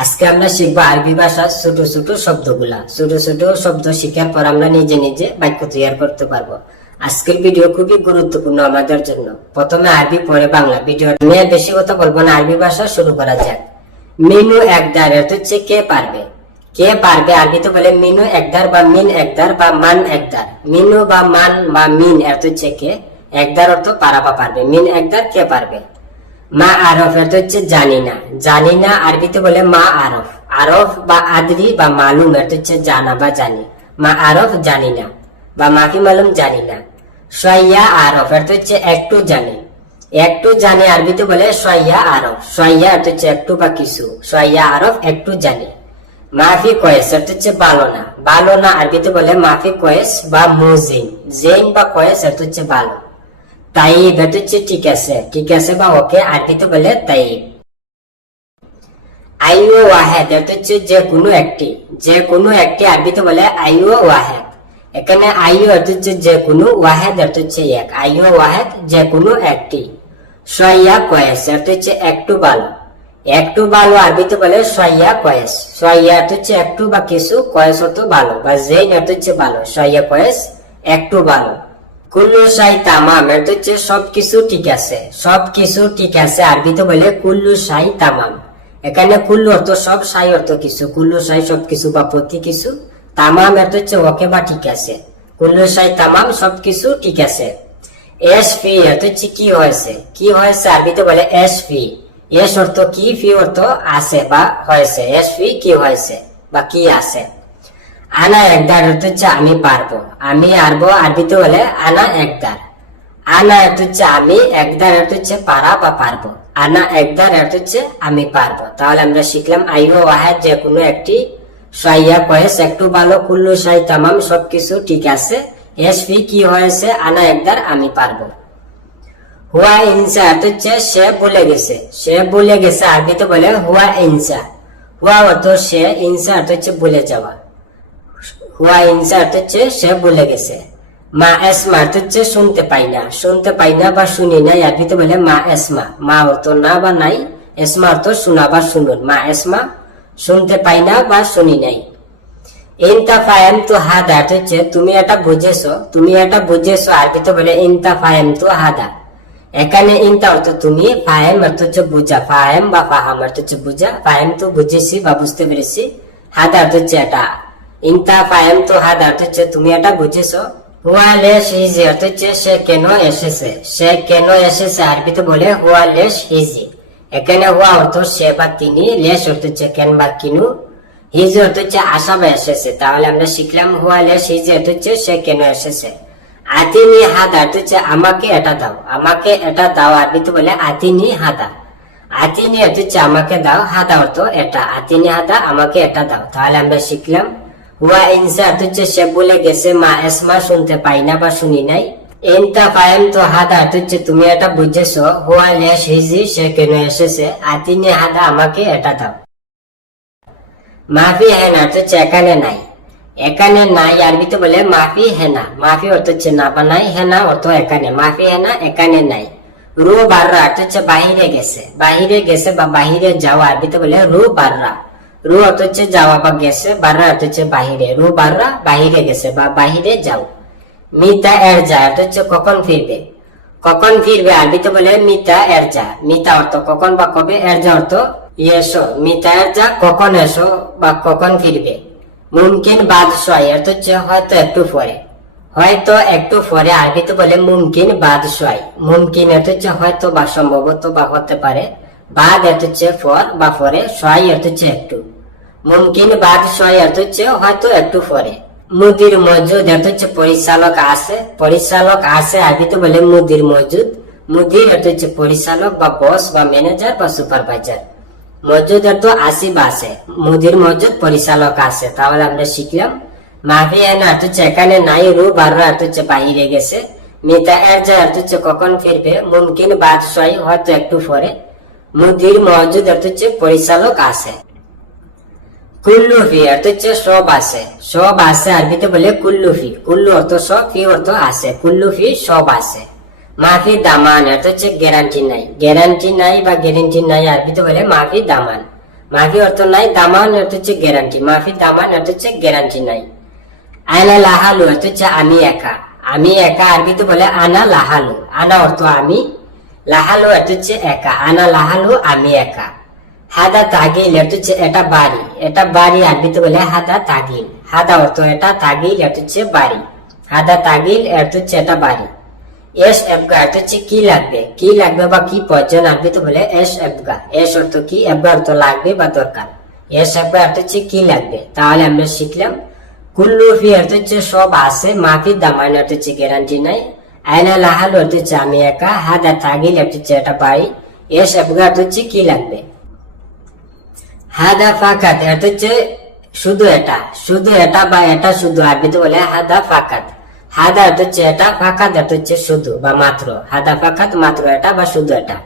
আজকে আমরা শিখবো আরবি ভাষার ছোট ছোট শব্দগুলা। ছোট ছোট শব্দ শিখার পর আমরা নিজে নিজে বাক্য তৈরি করতে পারবো। আজকের ভিডিও খুবই গুরুত্বপূর্ণ আমাদের জন্য। প্রথমে আরবি পরে বাংলা। ভিডিও নিয়ে বেশি কথা বলবো না, আরবি ভাষা শুরু করা যাক। মিনু একদার অর্থ হচ্ছে কে পারবে। কে পারবে আরবিতে বলে মিনু একদার বা মিন একদার বা মান একদার। মিনু বা মান বা মিন অর্থ হচ্ছে কে, একদার অর্থ পারা বা পারবে, মিন একদার কে পারবে। মা আরফ অর্থ হচ্ছে জানি না। জানি না আরবিতে বলে মা আরফ। আরফ বা আদরি বা মালুম অর্থ হচ্ছে জানা বা জানি। মা আরফ জানি না বা মাফি মালুম জানি না। সয়া আরফ অর্থ হচ্ছে একটু জানি। একটু জানি আরবিতে বলে সয়া আরফ। সয়া অর্থ হচ্ছে একটু বা কিছু। সয়া আরফ একটু জানি। মাফি কয়েস অর্থ হচ্ছে ভালো না। ভালো না আরবিতে বলে মাফি কয়েস বা মুজিন। জেন বা কয়েস অর্থ হচ্ছে ভালো। তাইব অর্থ হচ্ছে ঠিক আছে, ঠিক আছে বা ওকে আরবিতে বলে তাইব। আইও ওয়াহেদ অর্থ হচ্ছে যে কোনো একটি। যে কোনো একটি আরবিতে বলে আইও ওয়াহেদ। এখানে আইও অর্থ হচ্ছে যে কোনো, ওয়াহেদ অর্থ হচ্ছে এক। আইও ওয়াহেদ যে কোনো একটি। সয়া কয়েস অর্থ হচ্ছে একটু ভালো। একটু ভালো আরবিতে বলে সয়া কয়েস। সয়া অর্থ হচ্ছে একটু বা কিছু, কয়েস অর্থ ভালো বা জেন অর্থ হচ্ছে ভালো। সয়া কয়েস একটু ভালো। কুল্লু শাই তামাম অর্থ হচ্ছে সবকিছু ঠিক আছে। সবকিছু ঠিক আছে আরবিতে বলে কুল্লু শাই তামাম। এখানে কুল্লু অর্থ সব, শাই অর্থ কিছু। কুল্লু শাই সবকিছু বা প্রতি কিছু। তামাম অর্থ হচ্ছে ওকে বা ঠিক আছে। কুল্লু শাই তামাম সবকিছু ঠিক আছে। এস ফি অর্থ হচ্ছে কি হয়েছে। কি হয়েছে আরবিতে বলে এস ফি। এস অর্থ কি, ফি অর্থ আছে বা হয়েছে। এস ফি কি হয়েছে বা কি আছে। আনা একদার অর্থ হচ্ছে আমি পারবো। আমি আরবো আরবিতে বলে আনা একদার। আনা অর্থ হচ্ছে আমি, একদার অর্থ হচ্ছে পারা বা পারবো। আনা একদার অর্থ হচ্ছে আমি পারবো। তাহলে আমরা শিখলাম আইও ওয়াহেদ যে কোনো একটি। সয়া কয়েস একটু ভালো। কুল্লু শাই তামাম সবকিছু ঠিক আছে। এস ফি কি হয়েছে। আনা একদার আমি পারবো। হুয়া ইনসা অর্থ হচ্ছে সে বলে গেছে। সে বলে গেছে আরবিতে বলে হুয়া ইনসা। হুয়া অর্থ সে, ইনসা অর্থ হচ্ছে বলে যাওয়া। হুয়া ইনসা অর্থ হচ্ছে সে বলে গেছে। মা এসমা অর্থ হচ্ছে শুনতে পাই না। শুনতে পাই না বা শুনি নাই আরবিতে বলে মা এসমা। মা অর্থ না বা নাই, এসমা অর্থ শোনা বা শুনুন। মা এসমা শুনতে পাই না বা শুনি নাই। ইনতা ফায়াম তু হাদা অর্থ হচ্ছে তুমি এটা বুঝেছো। তুমি এটা বুঝেছো আরবিতে বলে ইনতা ফায়াম তু হাদা। এখানে ইনতা অর্থ তুমি, ফায়াম অর্থ হচ্ছে বুঝা। ফায়াম বা ফাহাম অর্থ হচ্ছে বুঝা। ফায়াম তো বুঝেছি বা বুঝতে পেরেছি। হাদা অর্থ হচ্ছে এটা। ইনতা ফায়াম তো হাদা অর্থ হচ্ছে তুমি এটা বুঝেছো। হুয়া লেশ হিজি অর্থ হচ্ছে সে কেন এসেছে। সে কেন এসেছে আরবিতে বলে হুয়া লেশ হিজি। এখানে হুয়া অর্থ সে বা তিনি, লেশ অর্থ হচ্ছে কেন বা কিনু, হিজি অর্থ হচ্ছে আসা বা এসেছে। তাহলে আমরা শিখলাম হুয়া লেশ হিজি অর্থ হচ্ছে সে কেন এসেছে। আতিনি হাদা অর্থ হচ্ছে আমাকে এটা দাও। আমাকে এটা দাও আরবিতে বলে আতিনি হাদা। আতিনি অর্থ হচ্ছে আমাকে দাও, হাদা অর্থ এটা। আতিনি হাদা আমাকে এটা দাও। তাহলে আমরা শিখলাম হুয়া ইনসা অর্থ হচ্ছে সে বলে গেছে। মা এসমা শুনতে পাই না বা শুনি নাই। ইনতা ফায়াম তো হাদা অর্থ হচ্ছে তুমি এটা বুঝেছো। হুয়া লেশ হিজি সে কেন এসেছে। আতিনি হাদা আমাকে এটা দাও। মাফি হেনা অর্থ হচ্ছে এখানে নাই। এখানে নাই আরবিতে বলে মাফি হেনা। মাফি অর্থ হচ্ছে না বা নাই, হেনা অর্থ এখানে। মাফি হেনা এখানে নাই। রু বাররা অর্থ হচ্ছে বাহিরে গেছে। বাহিরে গেছে বা বাহিরে যাওয়া আরবিতে বলে রু বাররা। রু অর্থ হচ্ছে যাওয়া বা গেছে, বাররা অর্থ হচ্ছে বাহিরে। রু বাররা বাহিরে গেছে বা বাহিরে যাও। মিতা এরজা অর্থ হচ্ছে কখন ফিরবে। কখন ফিরবে আরবিতে বলে মিতা এরজা। মিতা অর্থ কখন বা কবে, এরজা অর্থ এসো। মিতা এরজা কখন এসো বা কখন ফিরবে। মুমকিন বাদ সোয়াই অর্থ হচ্ছে হয়তো একটু পরে। হয়তো একটু পরে আরবিতে বলে মুমকিন বাদ সোয়াই। মুমকিন অর্থ হচ্ছে হয়তো বা সম্ভবত বা হতে পারে। বাদ অর্থ হচ্ছে পর বা পরে। সোয়াই অর্থ হচ্ছে একটু। মুমকিন বাদ সোয়াই অর্থ হচ্ছে হয়তো একটু পরে। মুদির মজুদ অর্থ হচ্ছে পরিচালক আছে। পরিচালক আছে আরবিতে বলে মুদির মজুদ। মুদির অর্থ হচ্ছে পরিচালক বা বস বা ম্যানেজার বা সুপারভাইজার। মজুদ অর্থ আসি বা আছে। মুদির মজুদ পরিচালক আছে। তাহলে আমরা শিখলাম মাফি হেনা অর্থ হচ্ছে এখানে নাই। রু বাররা অর্থ হচ্ছে বাহিরে গেছে। মিতা এরজা অর্থ হচ্ছে কখন ফিরবে। মুমকিন বাদ সোয়াই হয়তো একটু পরে। মুদির মজুদ অর্থ হচ্ছে পরিচালক আছে। কুল্লু ফি অর্থ হচ্ছে সব আছে। সব আছে আরবিতে বলে কুল্লু ফি। কুল্লু অর্থ সব, ফি অর্থ আছে। কুল্লু ফি সব আছে। মাফি দামান অর্থ হচ্ছে গ্যারান্টি নাই। গ্যারান্টি নাই বা গ্যারান্টি নাই আরবিতে বলে মাফি দামান। মাফি অর্থ নাই, দামান অর্থ হচ্ছে গ্যারান্টি, মাফি দামান অর্থ হচ্ছে গ্যারান্টি নাই। আনা লাহালু অর্থ হচ্ছে আমি একা, আমি একা আরবিতে বলে আনা লাহালু, আনা অর্থ আমি, লাহালু অর্থ হচ্ছে একা, আনা লাহালু আমি একা। হাদা তাগিল অর্থ হচ্ছে এটা বাড়ি, এটা বাড়ি আরবিতে বলে হাদা তাগিল, হাদা অর্থ এটা, তাগিল অর্থ হচ্ছে বাড়ি, হাদা তাগিল অর্থ হচ্ছে এটা বাড়ি। এস এবগা অর্থ হচ্ছে কি লাগবে, কি লাগবে বা কি প্রয়োজন আরবিতে বলে এস এবগা, এস অর্থ কি, এবগা অর্থ লাগবে বা দরকার, এস এবগা অর্থ হচ্ছে কি লাগবে। তাহলে আমরা শিখলাম কুল্লু ফি অর্থ হচ্ছে সব আছে, মাফি দামান অর্থ হচ্ছে গ্যারান্টি নাই, আয়না লাহাল অর্থ হচ্ছে আমি একা, হাদা তাগিল অর্থ হচ্ছে এটা বাড়ি, এস এবগা অর্থ হচ্ছে কি লাগবে। হাদা ফাকাত অর্থ হচ্ছে শুধু এটা, শুধু এটা বা এটা শুধু আরবিতে বলে হাদা ফাকাত, হাদা অর্থ হচ্ছে এটা, ফাকাত অর্থ হচ্ছে শুধু বা মাত্র, হাদা ফাকাত মাত্র এটা বা শুধু এটা।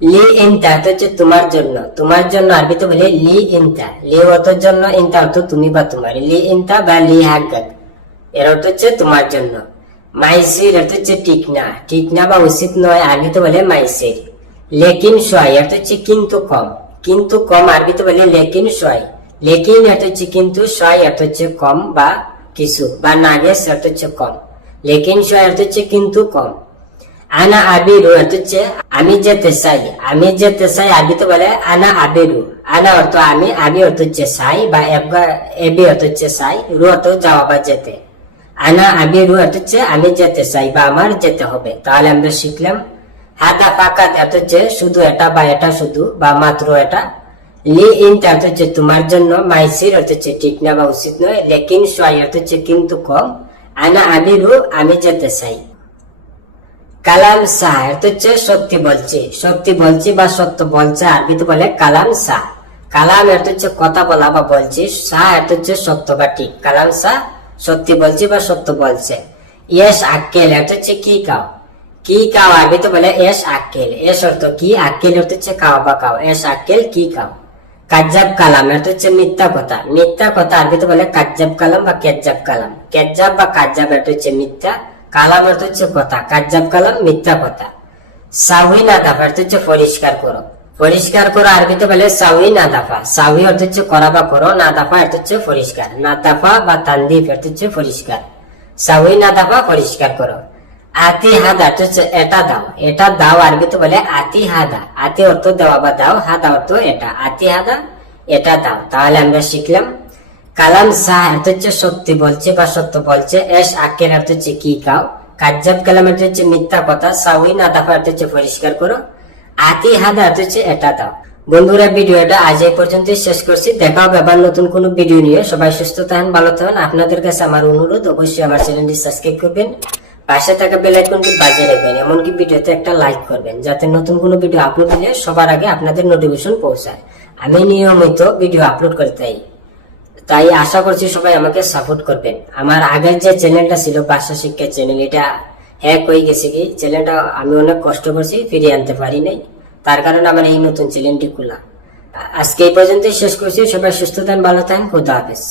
লি ইনতা অর্থ হচ্ছে তোমার জন্য, তোমার জন্য আরবিতে বলে লি ইনতা, লি অর্থ জন্য, ইনতা অর্থ তুমি বা তোমার, লি ইনতা বা লি হাক্কাত, এর অর্থ হচ্ছে তোমার জন্য। মাইসির অর্থ হচ্ছে ঠিক না, ঠিক না বা উচিত নয় আরবিতে বলে মাইসির। লেকিন সয় অর্থ হচ্ছে কিন্তু কম, কিন্তু কম আরবিতে বলে লেকিন সয়, লেকিন অর্থ হচ্ছে কিন্তু, সয় অর্থ হচ্ছে কম বা কিছু বা নাগেস অর্থ হচ্ছে কম, লেকিন সয় অর্থ হচ্ছে কিন্তু কম। আনা আবিরু অর্থ হচ্ছে আমি যেতে চাই, আমি যেতে চাই আরবিতে বলে আনা আবিরু, আনা অর্থ আমি, আবি অর্থ হচ্ছে চাই বা এবি অর্থ হচ্ছে চাই, রু অর্থ যাওয়া বা যেতে। আনা আবিরু অর্থ হচ্ছে আমি যেতে চাই বা আমার যেতে হবে। তাহলে আমরা শিখলাম হাদা ফাকাত অর্থ হচ্ছে শুধু এটা বা এটা শুধু বা মাত্র এটা। লি ইনতা অর্থ হচ্ছে তোমার জন্য, মাইসির অর্থ হচ্ছে ঠিক না বা উচিত নয়, লেকিন সয় অর্থ হচ্ছে কিন্তু কম, আনা আবিরু আমি যেতে চাই। কালাম সাহ অর্থ হচ্ছে সত্যি বলছি, সত্যি বলছি বা সত্য বলছে আরবিতে বলে কালাম সাহ। কালাম অর্থ হচ্ছে কথা বলা বা বলছি, সাহ অর্থ হচ্ছে সত্য বা ঠিক, কালাম সাহ সত্যি বলছি বা সত্য বলছে। ইয়েস আক্কেল অর্থ হচ্ছে কি কাও, কি কাও আরবিতে বলে এস আক্কেল, এস অর্থ কি, আক্কেল অর্থ হচ্ছে কাও বা কাও, এস আক্কেল কি কাও। কাজ্জাব কালাম অর্থ হচ্ছে মিথ্যা কথা, মিথ্যা কথা আরবিতে বলে কাজ্জাব কালাম বা কেজ্জাব কালাম, কেজ্জাব বা কাজ্জাব অর্থ হচ্ছে মিথ্যা, কালাম অর্থ হচ্ছে কথা, কাজ্জাব কালাম মিথ্যা কথা। সাউই না দাফা অর্থ হচ্ছে পরিষ্কার করো, পরিষ্কার করো আরবিতে বলে সাউই না দাফা, সাউই অর্থ হচ্ছে করা বা করো, না দাফা অর্থ হচ্ছে পরিষ্কার, না দাফা বা তানদিফ অর্থ হচ্ছে পরিষ্কার, সাউই না দাফা পরিষ্কার করো। আতি হাদা অর্থ হচ্ছে এটা দাও, এটা দাও আরবিতে বলে আতি হাদা, আতি অর্থ দেওয়া বা দাও, হাদা অর্থ এটা, আতি হাদা এটা দাও। তাহলে আমরা শিখলাম কালাম সাহ অর্থ হচ্ছে সত্যি বলছে বা সত্য বলছে, এস আক্কেল অর্থ হচ্ছে কি কাও, কাজ্জাব কালাম অর্থ হচ্ছে মিথ্যা কথা, সাউই না দাফা অর্থ হচ্ছে পরিষ্কার করো, আতি হাদা অর্থ হচ্ছে এটা দাও। বন্ধুরা ভিডিওটা আজ এই পর্যন্ত শেষ করছি, দেখা হবে আবার নতুন কোনো ভিডিও নিয়ে। সবাই সুস্থ থাকেন, ভালো থাকেন। আপনাদের কাছে আমার অনুরোধ অবশ্যই আমার চ্যানেলটি সাবস্ক্রাইব করবেন, পাশে থাকা বেল আইকনটি বাজিয়ে রাখবেন, এমনকি ভিডিওতে একটা লাইক করবেন যাতে নতুন কোনো ভিডিও আপলোড দিলে সবার আগে আপনাদের নোটিফিকেশন পৌঁছায়। আমি নিয়মিত ভিডিও আপলোড করতে তাই আশা করছি সবাই আমাকে সাপোর্ট করবেন। আমার আগের যে চ্যানেলটা ছিল ভাষা শিক্ষা চ্যানেল, এটা হ্যাক হয়ে গেছে, কি চ্যানেলটা আমি অনেক কষ্ট করছি, ফিরিয়ে আনতে পারি নাই, তার কারণে আমার এই নতুন চ্যানেলটি খোলা। আজকে এই পর্যন্তই শেষ করছি, সবাই সুস্থ থাকেন, ভালো থাকেন, খোদা হাফেজ।